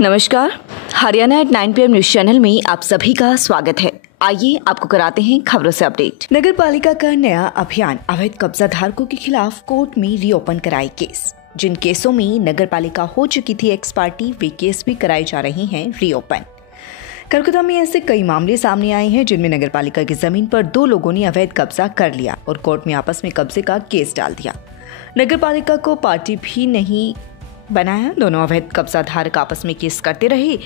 नमस्कार, Haryana at 9 PM news channel में आप सभी का स्वागत है। आइए आपको कराते हैं खबरों से अपडेट। नगर पालिका का नया अभियान, अवैध कब्जा धारकों के खिलाफ कोर्ट में रीओपन कराए केस। जिन केसों में नगर पालिका हो चुकी थी एक्स पार्टी, वे केस भी कराए जा रहे हैं रीओपन। कलकत्ता में ऐसे कई मामले सामने आए हैं जिनमें नगर पालिका की जमीन पर दो लोगों ने अवैध कब्जा कर लिया और कोर्ट में आपस में कब्जे का केस डाल दिया। नगर पालिका को पार्टी भी नहीं बनाया, दोनों अवैध कब्जा धारक आपस में केस करते रहे।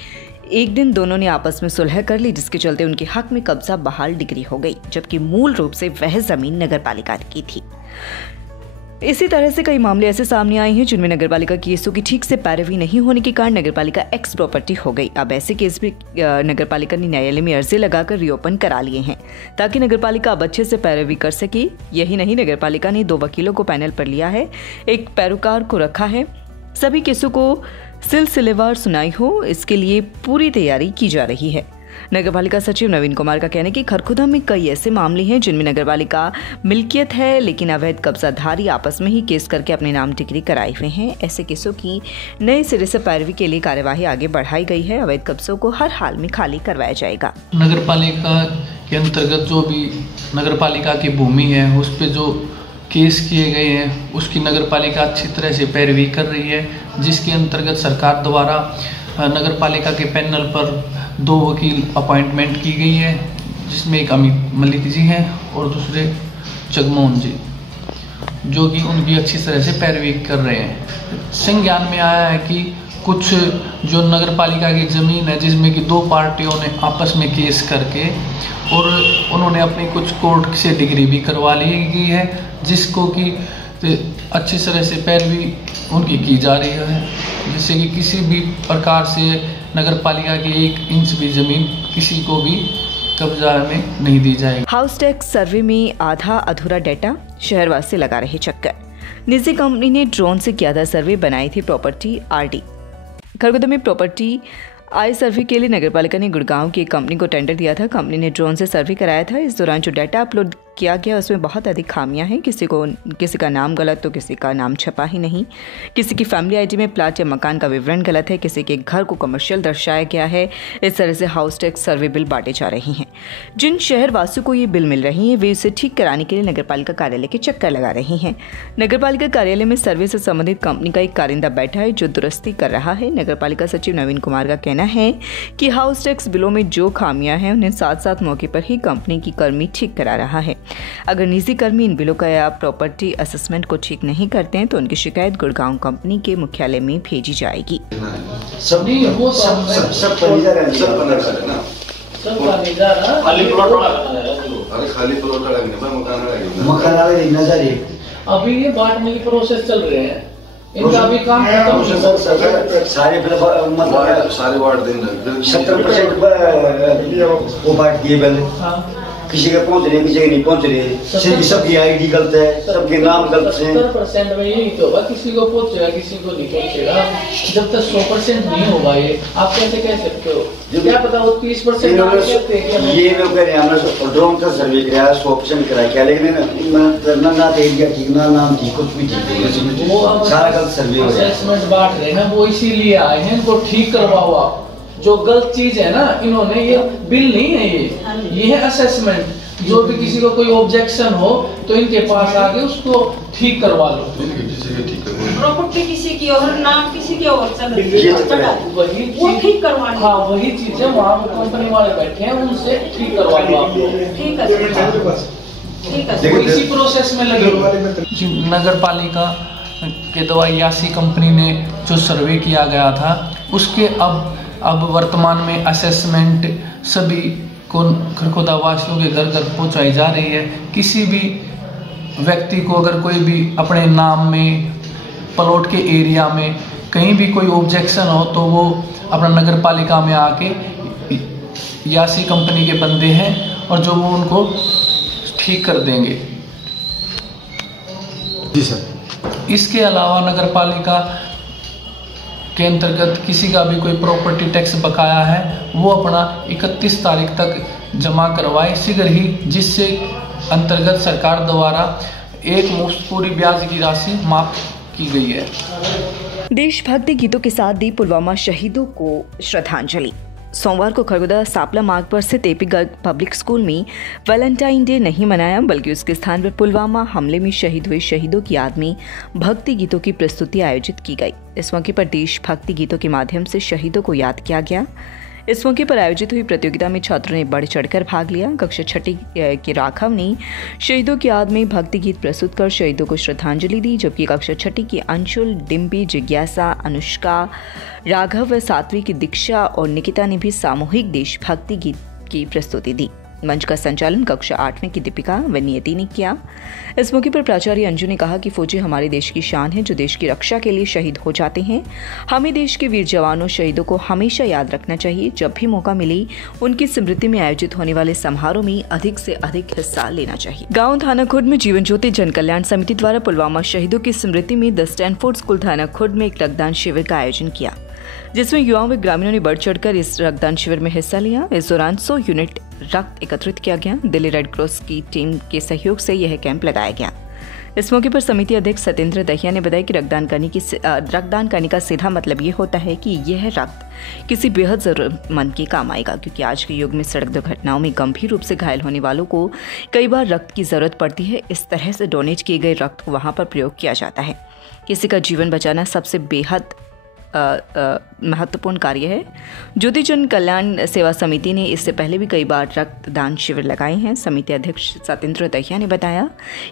एक दिन दोनों ने आपस में सुलह कर ली, जिसके चलते उनके हक में कब्जा बहाल डिग्री हो गई, जबकि मूल रूप से वह जमीन नगर पालिका की थी। इसी तरह से कई मामले ऐसे सामने आए हैं जिनमें नगर पालिका केसों की ठीक से पैरवी नहीं होने के कारण नगर पालिका एक्स प्रॉपर्टी हो गई। अब ऐसे केस भी नगर पालिका ने न्यायालय में अर्जी लगाकर रीओपन करा लिए हैं, ताकि नगर पालिका अब अच्छे से पैरवी कर सके। यही नहीं, नगर पालिका ने 2 वकीलों को पैनल पर लिया है, एक पैरोकार को रखा है। सभी केसों को सिलसिलेवार सुनाई हो, इसके लिए पूरी तैयारी की जा रही है। नगरपालिका सचिव नवीन कुमार का कहना है कि खरखुदा में कई ऐसे मामले हैं जिनमें नगरपालिका मिल्कियत है, लेकिन अवैध कब्जाधारी आपस में ही केस करके अपने नाम डिग्री कराए हुए हैं। ऐसे केसों की नए सिरे से पैरवी के लिए कार्यवाही आगे बढ़ाई गई है। अवैध कब्जों को हर हाल में खाली करवाया जाएगा। नगरपालिका के अंतर्गत जो भी नगरपालिका की भूमि है, उस पर जो केस किए गए हैं, उसकी नगरपालिका अच्छी तरह से पैरवी कर रही है, जिसके अंतर्गत सरकार द्वारा नगरपालिका के पैनल पर 2 वकील अपॉइंटमेंट की गई है, जिसमें एक अमित मलिक जी हैं और दूसरे जगमोहन जी, जो कि उनकी अच्छी तरह से पैरवी कर रहे हैं। संज्ञान में आया है कि कुछ जो नगरपालिका की ज़मीन है, जिसमें कि 2 पार्टियों ने आपस में केस करके और उन्होंने अपनी कुछ कोर्ट से डिग्री भी करवा ली गई है, जिसको कि अच्छी तरह से पैरवी उनकी की जा रही है, जिससे कि किसी भी प्रकार से नगरपालिका की 1 इंच भी जमीन किसी को भी कब्जा में नहीं दी जाएगी। हाउस टैक्स सर्वे में आधा अधूरा डेटा, शहरवासी लगा रहे चक्कर। निजी कंपनी ने ड्रोन से किया था सर्वे, बनाई थी प्रॉपर्टी RD। कलकत्ता में प्रॉपर्टी आय सर्वे के लिए नगरपालिका ने गुड़गांव की एक कंपनी को टेंडर दिया था। कंपनी ने ड्रोन से सर्वे कराया था। इस दौरान जो डाटा अपलोड किया गया उसमें बहुत अधिक खामियां हैं। किसी का नाम गलत तो किसी का नाम छपा ही नहीं, किसी की फैमिली ID में प्लाट या मकान का विवरण गलत है, किसी के घर को कमर्शियल दर्शाया गया है। इस तरह से हाउस टैक्स सर्वे बिल बांटे जा रहे हैं। जिन शहर वासियों को ये बिल मिल रही है, वे इसे ठीक कराने के लिए नगरपालिका कार्यालय के चक्कर लगा रहे हैं। नगरपालिका कार्यालय में सर्वे से संबंधित कंपनी का एक कारिंदा बैठा है जो दुरुस्ती कर रहा है। नगरपालिका सचिव नवीन कुमार का कहना है कि हाउस टैक्स बिलों में जो खामियां हैं, उन्हें साथ साथ मौके पर ही कंपनी की कर्मी ठीक करा रहा है। अगर निजी कर्मी इन बिलों का या प्रॉपर्टी असेसमेंट को ठीक नहीं करते हैं तो उनकी शिकायत गुड़गांव कंपनी के मुख्यालय में भेजी जाएगी। अभी ये बांटने की प्रोसेस चल रहे हैं, इनका भी काम खत्म हो गया। सारे वार्ड दिन 70% वो बांट दिए पहले। किसी के पहुंच रहे, किसी के नहीं पहुंच रहे, सबकी ID गलत है, सबके नाम गलत है। 70% में यही तो होगा, किसी को पहुंचेगा किसी को नहीं पहुंचेगा। जब तक 100% नहीं होगा, ये आप कैसे कह सकते हो? क्या पता वो 30% ये लोग कह रहे हैं हमने ड्रोन का सर्वे कराया, 100% कराया क्या, लेकिन ना एरिया ठीक, ना नाम ठीक, कुछ भी ठीक, वो सारा गलत सर्वे हो रहा है। असेसमेंट बांट रहे हैं, वो इसीलिए आए हैं, इनको ठीक करवाओ आप। जो गलत चीज है ना, इन्होंने ये बिल नहीं है, ये है असेसमेंट। जो भी किसी को कोई ऑब्जेक्शन हो तो इनके पास आके उसको ठीक करवा लो। प्रॉपर्टी किसी की और नाम किसी के और चल रही है, वही वो ठीक करवानी। हाँ, वही चीज है, वहाँ पे कंपनी वाले बैठे हैं, उनसे ठीक करवा लो आप लोग। ठीक है, वो इसी प्रोसेस में लगे। नगर पालिका के द्वारा यासी कंपनी ने जो सर्वे किया गया था, उसके अब वर्तमान में असेसमेंट सभी को खरखुदा वासियों के घर घर पहुंचाई जा रही है। किसी भी व्यक्ति को अगर कोई भी अपने नाम में, प्लॉट के एरिया में कहीं भी कोई ऑब्जेक्शन हो तो वो अपना नगर पालिका में आके यासी कंपनी के बंदे हैं और जो वो उनको ठीक कर देंगे। जी सर। इसके अलावा नगर पालिका के अंतर्गत किसी का भी कोई प्रॉपर्टी टैक्स बकाया है, वो अपना 31 तारीख तक जमा करवाए शीघ्र ही, जिससे अंतर्गत सरकार द्वारा एक मुश्त पूरी ब्याज की राशि माफ की गई है। देशभक्ति गीतों के साथ दी पुलवामा शहीदों को श्रद्धांजलि। सोमवार को खरगोदा सापला मार्ग पर स्थित एपी गर्ग पब्लिक स्कूल में वैलेंटाइन डे नहीं मनाया, बल्कि उसके स्थान पर पुलवामा हमले में शहीद हुए शहीदों की याद में भक्ति गीतों की प्रस्तुति आयोजित की गई। इस मौके पर देशभक्ति गीतों के माध्यम से शहीदों को याद किया गया। इस मौके पर आयोजित हुई प्रतियोगिता में छात्रों ने बढ़ चढ़कर भाग लिया। कक्षा 6 के राघव ने शहीदों की याद में भक्ति गीत प्रस्तुत कर शहीदों को श्रद्धांजलि दी, जबकि कक्षा 6 की अंशुल, डिम्पी, जिज्ञासा, अनुष्का, राघव व 7वीं की दीक्षा और निकिता ने भी सामूहिक देशभक्ति गीत की प्रस्तुति दी। मंच का संचालन कक्षा 8वीं की दीपिका व नियति ने किया। इस मौके पर प्राचार्य अंजू ने कहा कि फौजी हमारे देश की शान है, जो देश की रक्षा के लिए शहीद हो जाते हैं। हमें देश के वीर जवानों शहीदों को हमेशा याद रखना चाहिए। जब भी मौका मिले उनकी स्मृति में आयोजित होने वाले समारोह में अधिक से अधिक हिस्सा लेना चाहिए। गाँव थाना खुर्द में जीवन ज्योति जन कल्याण समिति द्वारा पुलवामा शहीदों की स्मृति में द स्टैनफोर्ड स्कूल थाना खुर्द में एक रक्तदान शिविर का आयोजन किया, जिसमें युवाओं व ग्रामीणों ने बढ़ चढ़कर इस रक्तदान शिविर में हिस्सा लिया। इस दौरान 100 यूनिट रक्त एकत्रित किया गया। दिल्ली रेड क्रॉस की टीम के सहयोग से यह कैंप लगाया गया। इस मौके पर समिति अध्यक्ष सत्येंद्र दहिया ने बताया कि रक्तदान करने का सीधा मतलब ये होता है कि यह रक्त किसी बेहद जरूरतमंद के काम आएगा, क्योंकि आज के युग में सड़क दुर्घटनाओं में गंभीर रूप से घायल होने वालों को कई बार रक्त की जरूरत पड़ती है। इस तरह से डोनेट किए गए रक्त को वहां पर प्रयोग किया जाता है। किसी का जीवन बचाना सबसे बेहद महत्वपूर्ण कार्य है। ज्योति जन कल्याण सेवा समिति ने इससे पहले भी कई बार रक्तदान शिविर लगाए हैं। समिति अध्यक्ष सत्येंद्र दहिया ने बताया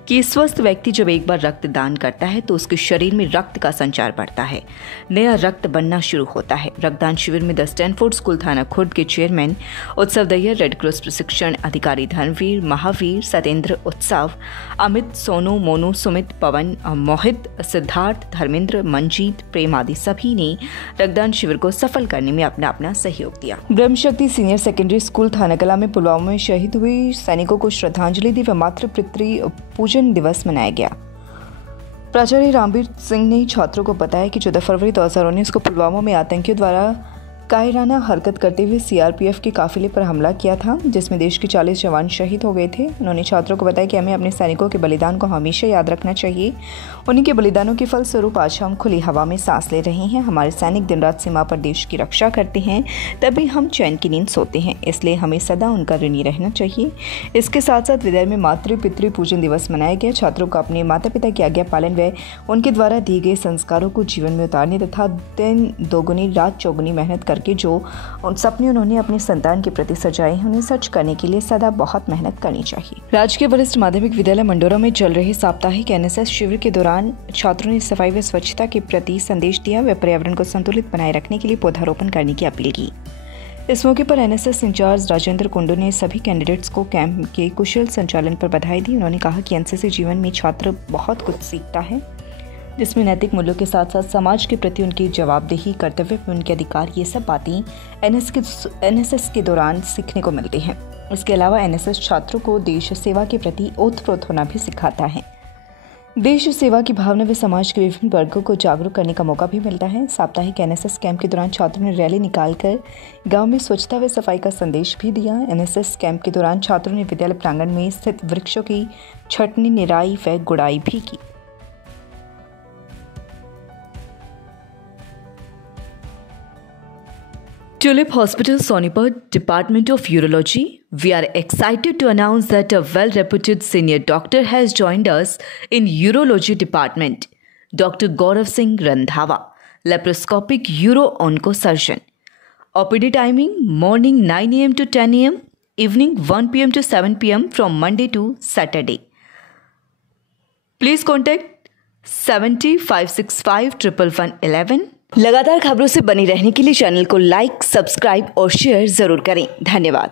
कि स्वस्थ व्यक्ति जब एक बार रक्तदान करता है तो उसके शरीर में रक्त का संचार बढ़ता है, नया रक्त बनना शुरू होता है। रक्तदान शिविर में द स्टैनफोर्ड स्कूल थाना खुर्द के चेयरमैन उत्सव दहिया, रेड क्रॉस प्रशिक्षण अधिकारी धर्मवीर, महावीर, सत्येंद्र, उत्सव, अमित, सोनू, मोनू, सुमित, पवन, मोहित, सिद्धार्थ, धर्मेंद्र, मंजीत, प्रेम आदि सभी ने रक्तदान शिविर को सफल करने में अपना अपना सहयोग दिया। ब्रह्मशक्ति सीनियर सेकेंडरी स्कूल थाना कला में पुलवामा में शहीद हुए सैनिकों को श्रद्धांजलि दी व मातृ पितृ पूजन दिवस मनाया गया। प्राचार्य रामवीर सिंह ने छात्रों को बताया कि 14 फरवरी 2019 को पुलवामा में आतंकियों द्वारा कायराना हरकत करते हुए सीआरपीएफ के काफिले पर हमला किया था, जिसमें देश के 40 जवान शहीद हो गए थे। उन्होंने छात्रों को बताया कि हमें अपने सैनिकों के बलिदान को हमेशा याद रखना चाहिए। उन्हीं के बलिदानों के फलस्वरूप आज हम खुली हवा में सांस ले रहे हैं। हमारे सैनिक दिन रात सीमा पर देश की रक्षा करते हैं, तभी हम चैन की नींद सोते हैं, इसलिए हमें सदा उनका ऋणी रहना चाहिए। इसके साथ साथ विद्यालय में मातृ पितृ पूजन दिवस मनाया गया। छात्रों को अपने माता पिता की आज्ञा पालन व उनके द्वारा दिए गए संस्कारों को जीवन में उतारने तथा दिन दोगुनी रात चौगुनी मेहनत करके जो उन सपने उन्होंने अपने संतान के प्रति सजाए हैं, उन्हें सच करने के लिए सदा बहुत मेहनत करनी चाहिए। राजकीय वरिष्ठ माध्यमिक विद्यालय मंडोरा में चल रहे साप्ताहिक एनएसएस शिविर के दौरान छात्रों ने सफाई व स्वच्छता के प्रति संदेश दिया व पर्यावरण को संतुलित बनाए रखने के लिए पौधारोपण करने की अपील की। इस मौके पर एनएसएस इंचार्ज राजेंद्र कुंडू ने सभी कैंडिडेट्स को कैंप के कुशल संचालन पर बधाई दी। उन्होंने कहा कि एनसीसी जीवन में छात्र बहुत कुछ सीखता है, जिसमें नैतिक मूल्यों के साथ साथ समाज के प्रति उनकी जवाबदेही, कर्तव्य व उनके अधिकार, ये सब बातें एनएसएस के दौरान सीखने को मिलती हैं। इसके अलावा एनएसएस छात्रों को देश सेवा के प्रति ओतप्रोत होना भी सिखाता है। देश सेवा की भावना व समाज के विभिन्न वर्गों को जागरूक करने का मौका भी मिलता है। साप्ताहिक एनएसएस कैंप के दौरान छात्रों ने रैली निकालकर गांव में स्वच्छता व सफाई का संदेश भी दिया। एनएसएस कैंप के दौरान छात्रों ने विद्यालय प्रांगण में स्थित वृक्षों की छटनी, निराई व गुड़ाई भी की। Tulip Hospital, Sonipat, Department of Urology. We are excited to announce that a well-reputed senior doctor has joined us in Urology Department. Dr. Gaurav Singh Randhawa, laparoscopic uro-oncosurgeon. OPD timing morning 9 a.m. to 10 a.m., evening 1 p.m. to 7 p.m. from Monday to Saturday. Please contact 70-565-11111. लगातार खबरों से बनी रहने के लिए channel को like, subscribe और share जरूर करें। धन्यवाद।